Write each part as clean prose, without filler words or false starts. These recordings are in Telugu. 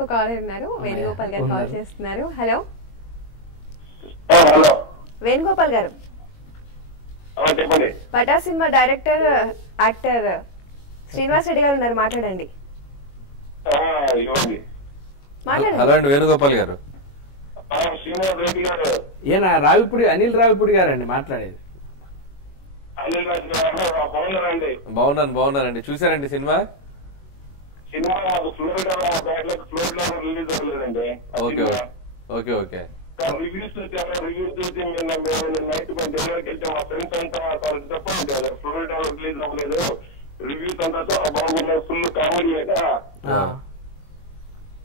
ఇంకో కాల్ ఉన్నారు, వేణుగోపాల్ గారు కాల్ చేస్తున్నారు. Hello Venugopal garu, Pata cinema director actor Srinivas Reddy garu ఉన్నారు, మాట్లాడండి. హలో అండి వేణుగోపాల్ గారు. ఈయన రావిపూడి అనిల్ రావిపూడి గారండి మాట్లాడేది. బాగున్నానండి. చూసారండి cinema? Okay okay okay. Reviews చూసి నైట్ డెలివరీకి వెళ్తాం, మా ఫ్రెండ్స్ అంతా ఫ్లోరిడా రిలీజ్ అవ్వలేదు, రివ్యూస్ అంతా బాగుంది, ఫుల్ కామెడీ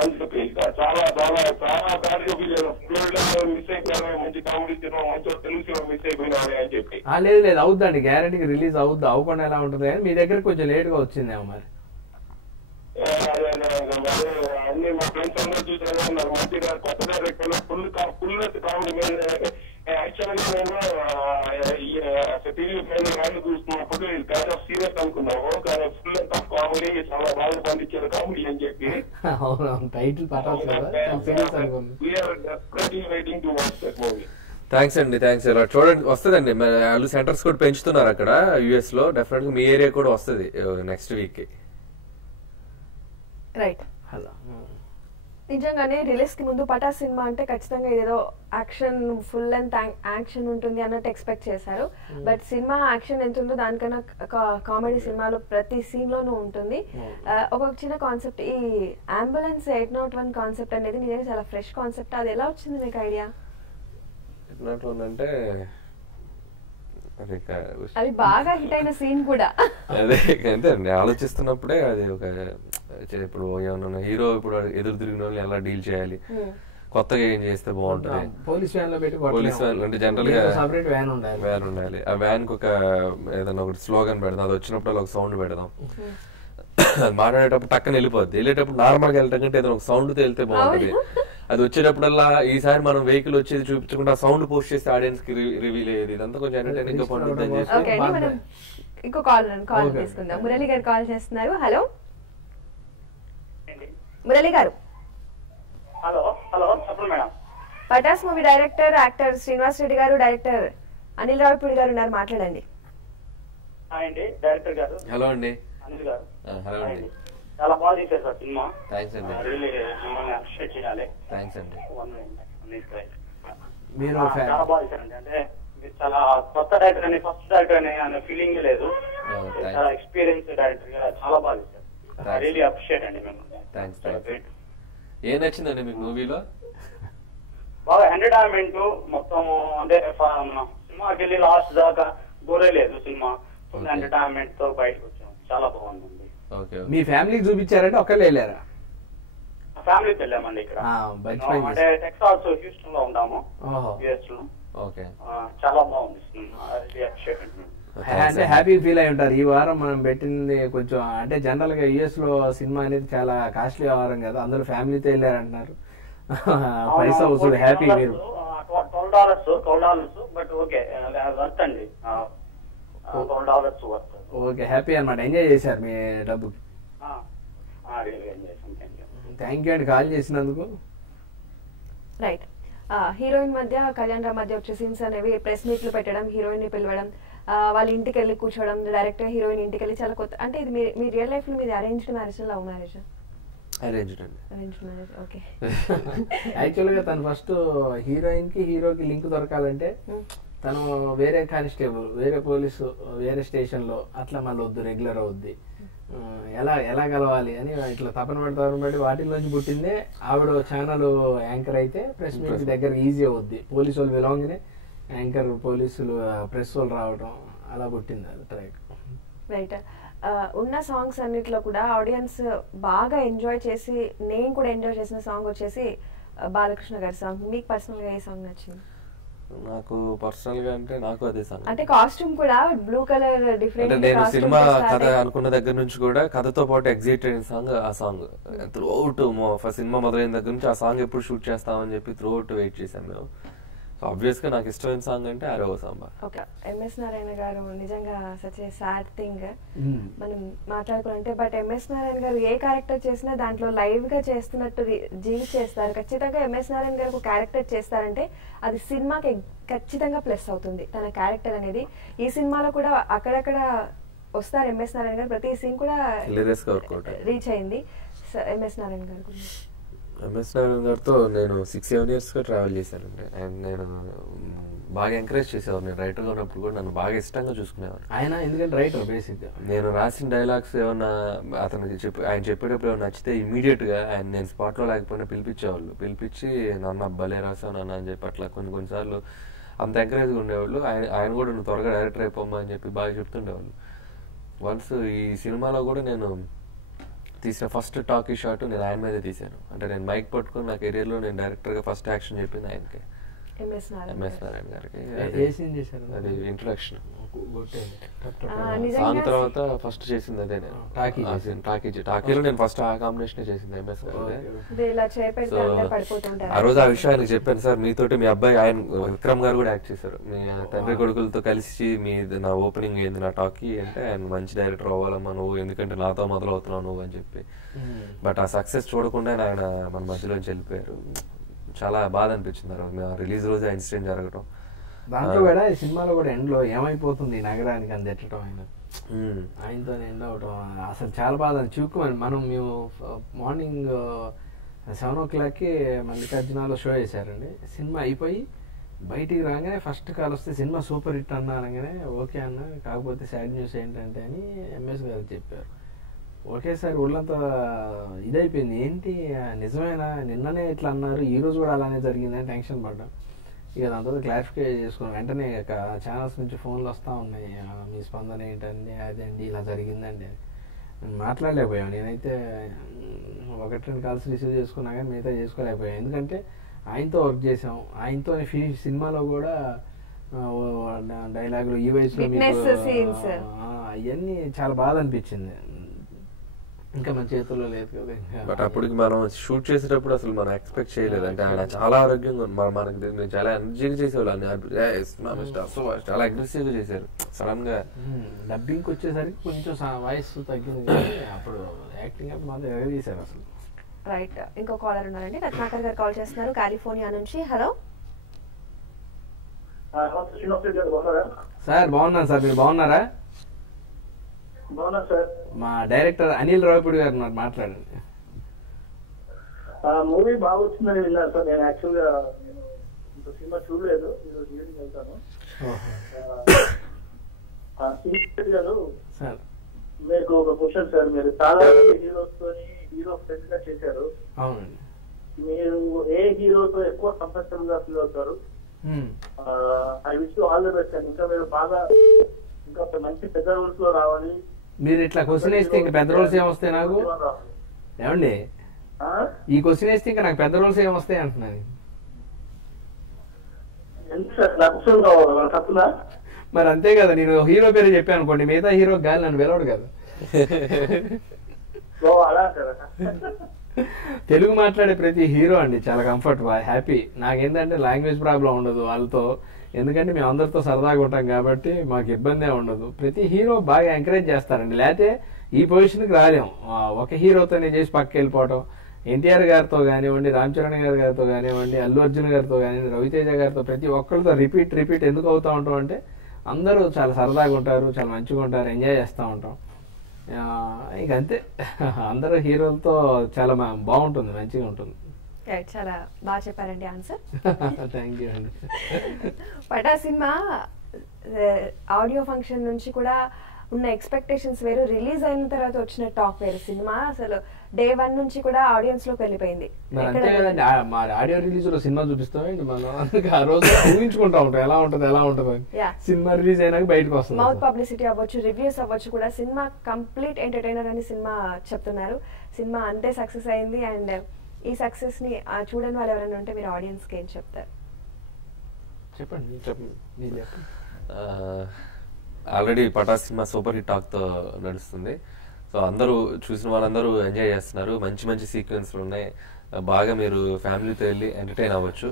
అని చెప్పి చాలా చాలా చాలా బ్యాడ్గా ఫీల్ అయ్యాను. ఫ్లోరిడా మిస్ అయిపోయాను, మంచి కామెడీ సినిమా, మంచి తెలుగు సినిమా మిస్ అయిపోయినాడు అని చెప్పి. లేదు అవుద్దండి, గ్యారెంటీకి రిలీజ్ అవుద్ది, అవ్వకుండా ఎలా ఉంటుంది కానీ మీ దగ్గర కొంచెం లేట్ గా వచ్చిందేమో మరి. అన్ని మా ఫ్రెండ్స్ అందరూ చూసారు, నాకు మంచిగా కొత్త డైరెక్టర్ ఫుల్ కామెడీ మీద. యాక్చువల్ గా నేను టీవీ పైన చూస్తున్నప్పుడు కైండ్ ఆఫ్ సీరియస్ అనుకున్నాము, కానీ ఫుల్ ఆఫ్ కామెడీ, చాలా బాగా పండించారు కామెడీ అని చెప్పి. Title waiting to watch that movie. Thanks అండి, థ్యాంక్స్. ఇలా చూడండి, వస్తుందండి, వాళ్ళు సెంటర్స్ కూడా పెంచుతున్నారు అక్కడ యుఎస్ లో. డెఫినెట్ గా మీ ఏరియా కూడా వస్తుంది నెక్స్ట్ వీక్. రైట్. నిజంగానే రిలీజ్ కి ముందు పటా సినిమా అంటే ఖచ్చితంగా ఏదో యాక్షన్, ఫుల్ లెంత్ యాక్షన్ ఉంటుంది అన్నట్టు ఎక్స్పెక్ట్ చేశారు. బట్ సినిమా యాక్షన్ ఎంత ఉందో దానికన్నా కామెడీ సినిమాలో ప్రతి సీన్ లోనూ ఉంటుంది. ఒక చిన్న కాన్సెప్ట్, ఈ అంబులెన్స్ 801 కాన్సెప్ట్ అనేది నిజంగా చాలా ఫ్రెష్ కాన్సెప్ట్. అది ఎలా వచ్చింది మీకు ఐడియా? 801 అంటే అది బాగా హిట్ అయిన సీన్ కూడా అదే అంతే అండి. ఆలోచిస్తున్నప్పుడే అది ఒక ఇప్పుడు ఏమన్నా హీరో ఇప్పుడు ఎదురు తిరిగిన వాళ్ళు ఎలా డీల్ చేయాలి, కొత్తగా ఏం చేస్తే బాగుంటది. పోలీస్ వ్యాన్ అంటే జనరల్ గా వ్యాన్ ఉండాలి. ఆ వ్యాన్ కి ఒక ఏదైనా ఒకటి స్లోగన్ పెడదాం, అది వచ్చినప్పుడు ఒక సౌండ్ పెడదాం. అది మాట్లాడేటప్పుడు టక్కన వెళ్ళిపోద్ది, వెళ్ళేటప్పుడు నార్మల్ గా వెళ్ళటం కంటే ఏదైనా ఒక సౌండ్ తో వెళ్తే బాగుంటది. అది వచ్చేటప్పుడల్లా ఈసారి మనం వెహికల్ వచ్చేది చూపించకుండా సౌండ్ పోస్ట్ చేస్తే ఆడియన్స్ కి రివీల్ అయ్యేది. ఇదంతా కొంచెం ఎంటర్టైనింగ్ గా పండుతుంది. ఇంకో కాల్ తీసుకుందాం. మురళి గారు కాల్ చేస్తున్నారు. Hello Murali garu. Hello hello చెప్పండి madam. Pataas movie director actor Srinivas Reddy garu, director Anil Ravipudi గారు ఉన్నారు, మాట్లాడండి. డైరెక్టర్ గారు. హలో అండి. అనిల్ గారు. హలో అండి. చాలా బాగా తీశారు సార్ సినిమా. థ్యాంక్స్ అండి. రియల్లీ మిమ్మల్ని అప్రిషియేట్ చేయాలి. థ్యాంక్స్ అండి. మీరు చాలా బాగా తీశారండి. అంటే మీరు చాలా కొత్త డైరెక్టర్ అని, ఫస్ట్ డైరెక్టర్ అనే ఫీలింగ్ లేదు, చాలా ఎక్స్పీరియన్స్ డైరెక్టర్ గా చాలా బాగా తీశారు. రియల్లీ అప్రిషియేట్ అండి మిమ్మల్ని. థ్యాంక్స్. ఏం నచ్చిందండి మీకు మూవీలో? బాగా ఎంటర్టైన్మెంట్ మొత్తం, అంటే సినిమాకి వెళ్ళి లాస్ట్ దాకా బోరే లేదు సినిమా, ఫుల్ ఎంటర్టైన్మెంట్ తో బయటకు వచ్చాం, చాలా బాగుంది. మీ ఫ్యామిలీకి చూపించారంటే ఒకళ్ళు వెళ్ళారా? ఫ్యామిలీకి వెళ్ళామండి. ఇక్కడ అంటే టెక్సాస్ హ్యూస్టన్ లో ఉంటాము, యుఎస్ లో. చాలా బాగుంది సినిమా. అంటే హ్యాపీ ఫీల్ అయి ఉంటారు. ఈ వారం మనం పెట్టింది కొంచెం అంటే జనరల్ గా యుఎస్ లో సినిమా అనేది చాలా కాస్ట్లీ వ్యవహారం కదా, అందరూ ఫ్యామిలీతో వెళ్ళారంటున్నారు. పైసా వస్తుంది. హ్యాపీ మీరు $12 బట్ ఓకే వర్త్ అండి, $12 వర్త్. ఓకే, హ్యాపీ అన్నమాట. ఎంజాయ్ చేశారు మీ డబ్బుకి. థ్యాంక్ యూ అండి కాల్ చేసినందుకు. రైట్. హీరోయిన్ మధ్య కళ్యాణ్ రామ్ మధ్య వచ్చే సీన్స్ అనేవి ప్రెస్ మీట్లు పెట్టడం, హీరోయిన్ ని పిలవడం, వాళ్ళ ఇంటికి వెళ్ళి కూర్చోవడం, డైరెక్టర్ హీరోయిన్ ఇంటికి వెళ్ళి చాలా కొత్త. అంటే ఇది మీ రియల్ లైఫ్ లో మీది arranged marriage, love marriage? Arranged అండి. Arranged marriage. ఓకే. యాక్చువల్ గా తను ఫస్ట్ హీరోయిన్ కి హీరోకి లింక్ దొరకాలంటే తను వేరే కానిస్టేబుల్, వేరే పోలీసు, వేరే స్టేషన్ లో అట్లా మళ్ళీ వద్దు, రెగ్యులర్ అవుద్ది, ఎలా కలవాలి అని ఇట్లా తపన పెట్టి వాటిలోంచి పుట్టిందే. ఆవిడ ఛానల్ యాంకర్ అయితే ప్రెస్ మీట్ దగ్గర ఈజీ అవుద్ది, పోలీసు వాళ్ళు విలాంగ్నే యాంకర్, పోలీసులు ప్రెస్ వాళ్ళు రావడం, అలా పుట్టింది అది ట్రాక్. రైట్. ఉన్న సాంగ్స్ అన్నిట్లో కూడా ఆడియన్స్ బాగా ఎంజాయ్ చేసి, నేను కూడా ఎంజాయ్ చేసిన సాంగ్ వచ్చేసి బాలకృష్ణ గారి సాంగ్. మీకు పర్సనల్ గా ఏ సాంగ్ నచ్చింది? నాకు పర్సనల్ గా అంటే నాకు అదే సాంగ్. అంటే కాస్ట్యూమ్ కూడా బ్లూ కలర్ డిఫరెంట్. అంటే నేను సినిమా కథ అనుకున్న దగ్గర నుంచి కూడా కథతో పాటు ఎగ్జైట్ అయిన సాంగ్ ఆ సాంగ్. త్రూ అవుట్ సినిమా మొదలైన దగ్గర నుంచి ఆ సాంగ్ ఎప్పుడు షూట్ చేస్తామని చెప్పి త్రూ అవుట్ వెయిట్ చేశాను మేము. సో ఆబ్వియస్ గా నాకు ఇష్టమైన సాంగ్ అంటే అరే ఓ సాంబా. ఓకే, ఎంఎస్ నారాయణ గారు నిజంగా సచ్ ఏ సాడ్ థింగ్ మనం మాట్లాడుకోవాలంటే. బట్ ఎంఎస్ నారాయణ గారు ఏ క్యారెక్టర్ చేసినా దాంట్లో లైవ్ గా చేస్తున్నట్టు జీవించేస్తారు. ఖచ్చితంగా ఎంఎస్ నారాయణ గారు ఒక క్యారెక్టర్ చేస్తారంటే అది సినిమాకి ఖచ్చితంగా ప్లస్ అవుతుంది తన క్యారెక్టర్ అనేది. ఈ సినిమాలో కూడా అక్కడక్కడ వస్తారు ఎంఎస్ నారాయణ గారు, ప్రతి సీన్ కూడా రీచ్ అయింది. ఎంఎస్ నారాయణ గారు గురించి. ఎంఎస్ నారాయణ గారితో నేను 6-7 years గా ట్రావెల్ చేశానండి. అండ్ నేను బాగా ఎంకరేజ్ చేసేవారు. నేను రైటర్గా ఉన్నప్పుడు కూడా నన్ను బాగా ఇష్టంగా చూసుకునేవారు. ఆయన ఎందుకంటే రైటర్ బేసిక్గా. నేను రాసిన డైలాగ్స్ ఏమన్నా అతనికి ఆయన చెప్పేటప్పుడు ఏమన్నా నచ్చితే ఇమీడియట్ గా ఆయన నేను స్పాట్ లో లేకపోయినా పిలిపించేవాళ్ళు. పిలిపించి నాన్న భలే రాసావు నాన్న అని చెప్పి అట్లా కొన్నిసార్లు అంత ఎంకరేజ్గా ఉండేవాళ్ళు. ఆయన కూడా నువ్వు త్వరగా డైరెక్టర్ అయిపోమ్మా అని చెప్పి బాగా చెప్తుండేవాళ్ళు. వన్స్ ఈ సినిమాలో కూడా నేను తీసిన ఫస్ట్ టాకీ షాట్ నేను ఆయన మీదే తీశాను. అంటే నేను మైక్ పట్టుకుని నా కెరీర్ లో నేను డైరెక్టర్ గా ఫస్ట్ యాక్షన్ చెప్పింది ఆయనకి, ఎంఎస్ నారాయణ గారికి. అది ఇంట్రొడక్షన్ సాంగ్ తర్వాత ఫస్ట్ చేసింది అదే నేను. టాకీలో నేను ఫస్ట్ ఆ కాంబినేషన్ చేసింది ఎంఎస్ గారి. సో ఆ రోజు ఆ విషయం ఆయనకి చెప్పాను, సార్ మీతోటి మీ అబ్బాయి ఆయన విక్రమ్ గారు కూడా యాక్ట్ చేశారు, మీ తండ్రి కొడుకులతో కలిసి మీ నా ఓపెనింగ్ ఏంది నా టాకీ అంటే ఆయన మంచి డైరెక్టర్ అవ్వాలమ్మా నువ్వు, ఎందుకంటే నాతో మొదలవుతున్నావు నువ్వు అని చెప్పి. బట్ ఆ సక్సెస్ చూడకుండా ఆయన మన మధ్యలోంచి వెళ్ళిపోయారు. చాలా బాధ అనిపించింది ఆ రోజు, రిలీజ్ రోజు ఆ ఇన్సిడెంట్ జరగడం. దాంట్లో కూడా ఈ సినిమాలో కూడా ఎండ్లో ఏమైపోతుంది నగరానికి అందెట్టడం ఆయనతో ఎండ్ అవటం అసలు చాలా బాధ. చూసుకోమని మేము మార్నింగ్ 7 o'clock మల్లికార్జునాలో షో వేశారండి. సినిమా అయిపోయి బయటికి రాగానే ఫస్ట్ కాల్ వస్తే సినిమా సూపర్ హిట్ అన్నారగానే ఓకే అన్న, కాకపోతే సాడ్ న్యూస్ ఏంటంటే అని ఎంఎస్ గారు చెప్పారు. ఒకేసారి ఒళ్ళంతా ఇదైపోయింది, ఏంటి నిజమేనా నిన్ననే ఇట్లా అన్నారు ఈ రోజు కూడా అలానే జరిగిందని టెన్షన్ పడ్డాం. ఇక దాంతో క్లారిఫై చేసుకున్నాం. వెంటనే ఛానల్స్ నుంచి ఫోన్లు వస్తూ ఉన్నాయి, మీ స్పందన ఏంటండి అదండి ఇలా జరిగిందండి అని. మాట్లాడలేకపోయాం. నేనైతే 1-2 కాల్స్ రిసీవ్ చేసుకున్నా కానీ మిగతా చేసుకోలేకపోయాం. ఎందుకంటే ఆయనతో వర్క్ చేసాం, ఆయనతో సినిమాలో కూడా డైలాగులు ఈ వయసులో అవన్నీ చాలా బాధ అనిపించింది. ఇంకా మన చేతుల్లో లేదు కదా. బట్ అప్పటికి మనం షూట్ చేసేటప్పుడు అసలు మనం ఎక్స్పెక్ట్ చేయలేదు. అంటే ఆయన చాలా ఆరోగ్యంగా మనకి చాలా ఎనర్జీగా చేసేవాళ్ళు, చాలా అగ్రెసివ్ గా చేశారు. సడన్ గా డబ్బింగ్ వచ్చేసరికి కొంచెం వాయిస్ తగ్గింది, అప్పుడు యాక్టింగ్ అప్పుడు మాత్రం ఎగదీశారు అసలు. రైట్, ఇంకో కాలర్ ఉన్నారండి, రత్నాకర్ గారు కాల్ చేస్తున్నారు కాలిఫోర్నియా నుంచి. హలో సార్, బాగున్నాను సార్, మీరు బాగున్నారా? మా డైరెక్టర్ అనిల్ రావిపూడి గారు ఉన్నారు, మాట్లాడండి. మూవీ బాగా వచ్చిందని విన్నాను సార్. నేను యాక్చువల్ గా సినిమా చూడలేదు, ఈరోజు ఈవినింగ్ వెళ్తాను. సార్ మీకు ఒక క్వశ్చన్ సార్, మీరు చాలా హీరోస్ తోని హీరో ఫ్రెండ్ గా చేశారు. అవునండి. మీరు ఏ హీరోతో ఎక్కువ కంఫర్టబుల్ గా ఫీల్ అవుతారు? I wish you all the best sir. ఇంకా మీరు బాగా ఇంకా మంచి పెద్ద రోల్స్ లో రావాలి. మీరు ఇట్లా క్వశ్చన్ వేస్తే ఇంకా పెద్ద రోల్స్ ఏమొస్తాయి నాకు? ఏమండి, ఈ క్వశ్చన్ వేస్తే ఇంకా నాకు పెద్ద రోల్స్ ఏమొస్తాయి అంటున్నాను. మరి అంతే కదా, నేను హీరో పేరు చెప్పాను అనుకోండి, మిగతా హీరో గాలి నన్ను పిలవడు కదా. తెలుగు మాట్లాడే ప్రతి హీరో అండి చాలా కంఫర్ట్, హ్యాపీ. నాకేంటంటే లాంగ్వేజ్ ప్రాబ్లం ఉండదు వాళ్ళతో, ఎందుకంటే మేము అందరితో సరదాగా ఉంటాం కాబట్టి మాకు ఇబ్బందే ఉండదు. ప్రతి హీరో బాగా ఎంకరేజ్ చేస్తారండి, లేకపోతే ఈ పొజిషన్కి రాలేం. ఒక హీరోతోనే చేసి పక్కకి వెళ్ళిపోవటం. ఎన్టీఆర్ గారితో కానివ్వండి, రామ్ చరణ్ గారితో కానివ్వండి, అల్లు అర్జున్ గారితో కానివ్వండి, రవితేజ గారితో ప్రతి ఒక్కరితో రిపీట్ ఎందుకు అవుతూ ఉంటాం అంటే అందరూ చాలా సరదాగా ఉంటారు, చాలా మంచిగా ఉంటారు, ఎంజాయ్ చేస్తూ ఉంటాం. ఇక అంతే, అందరూ హీరోలతో చాలా బాగుంటుంది, మంచిగా ఉంటుంది. చాలా బాగా చెప్పారండి ఆన్సర్. థ్యాంక్ యూ అండి. పటా సినిమా ఆడియో ఫంక్షన్ నుంచి కూడా ఉన్న ఎక్స్పెక్టేషన్స్ వేరు, రిలీజ్ అయిన తర్వాత వచ్చిన టాక్ వేరు. సినిమా అసలు డే 1 నుంచి కూడా ఆడియన్స్ లోకి వెళ్ళిపోయింది. అంతే కదండి, ఆడియో రిలీజ్ లో సినిమా చూపిస్తామండి మనం, అందుకే ఆ రోజు ఊహించుకుంటా ఉంటాం ఎలా ఉంటుంది. సినిమా రిలీజ్ అయినాక బయటకు వస్తుంది. మౌత్ పబ్లిసిటీ అవ్వచ్చు, రివ్యూస్ అవ్వచ్చు కూడా సినిమా కంప్లీట్ ఎంటర్టైనర్ అని సినిమా చెప్తున్నారు. సినిమా అంతే సక్సెస్ అయింది. అండ్ ఈ సక్సెస్ ని చూడని వాళ్ళు ఎవరైనా ఉంటే మీరు ఆడియన్స్ కి ఏం చెప్తారు? చెప్పండి. Already Pata cinema super hit talk తో నడుస్తుంది. సో అందరూ చూసిన వాళ్ళందరూ ఎంజాయ్ చేస్తున్నారు, మంచి సీక్వెన్స్లు ఉన్నాయి, బాగా మీరు ఫ్యామిలీతో వెళ్ళి ఎంటర్టైన్ అవ్వచ్చు.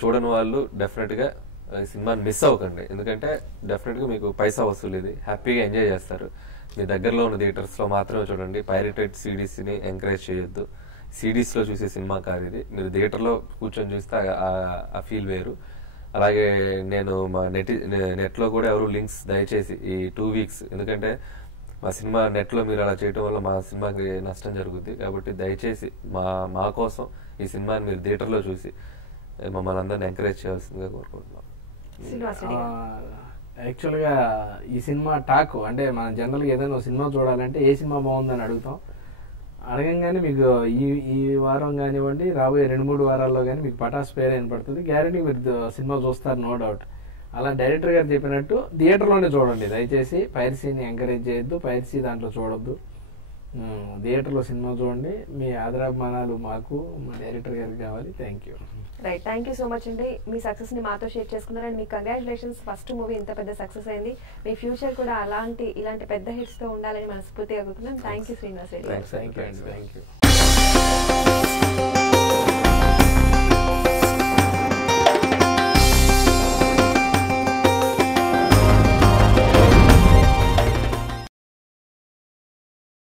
చూడని వాళ్ళు డెఫినెట్గా ఈ సినిమాని మిస్ అవ్వకండి. ఎందుకంటే డెఫినెట్గా మీకు పైసా వసూలు, ఇది హ్యాపీగా ఎంజాయ్ చేస్తారు. మీ దగ్గరలో ఉన్న థియేటర్స్లో మాత్రమే చూడండి. పైరేటెడ్ సిడీస్ని ఎంకరేజ్ చేయొద్దు. సిడీస్లో చూసే సినిమా కాదు ఇది. మీరు థియేటర్లో కూర్చొని చూస్తే ఆ ఫీల్ వేరు. అలాగే నేను మా నెట్లో కూడా ఎవరు లింక్స్ దయచేసి ఈ 2 weeks, ఎందుకంటే మా సినిమా నెట్లో మీరు అలా చేయడం వల్ల మా సినిమాకి నష్టం జరుగుద్ది. కాబట్టి దయచేసి మా కోసం ఈ సినిమాని మీరు థియేటర్లో చూసి మమ్మల్ని అందరిని ఎంకరేజ్ చేయాల్సిందిగా కోరుకుంటున్నాం. యాక్చువల్గా ఈ సినిమా టాక్ అంటే మనం జనరల్గా ఏదైనా సినిమా చూడాలంటే ఏ సినిమా బాగుందని అడుగుతాం. అడగంగానే మీకు ఈ వారం కానివ్వండి, రాబోయే 2-3 వారాల్లో కానీ మీకు పటాస్ పేరు వినపడుతుంది. గ్యారంటీ మీరు సినిమా చూస్తారు, నో డౌట్. అలా డైరెక్టర్ గారు చెప్పినట్టు థియేటర్లోనే చూడండి. దయచేసి పైరసీని ఎంకరేజ్ చేయొద్దు, పైరసీ దాంట్లో చూడొద్దు. థియేటర్లో సినిమా చూడండి. మీ ఆదరాభిమానాలు మాకు, మా డైరెక్టర్ గారికి కావాలి. Thank you. Right, thank you so much అండి. మీ సక్సెస్ ని మాతో షేర్ చేసుకున్నారు. అండ్ మీకు కంగ్రాచులేషన్స్. ఫస్ట్ మూవీ ఇంత పెద్ద సక్సెస్ అయింది. మీ ఫ్యూచర్ కూడా ఇలాంటి పెద్ద హిట్స్ తో ఉండాలని మనస్ఫూర్తిగా కోరుకుంటున్నాం. Thank you Srinivas Reddy. Thank you.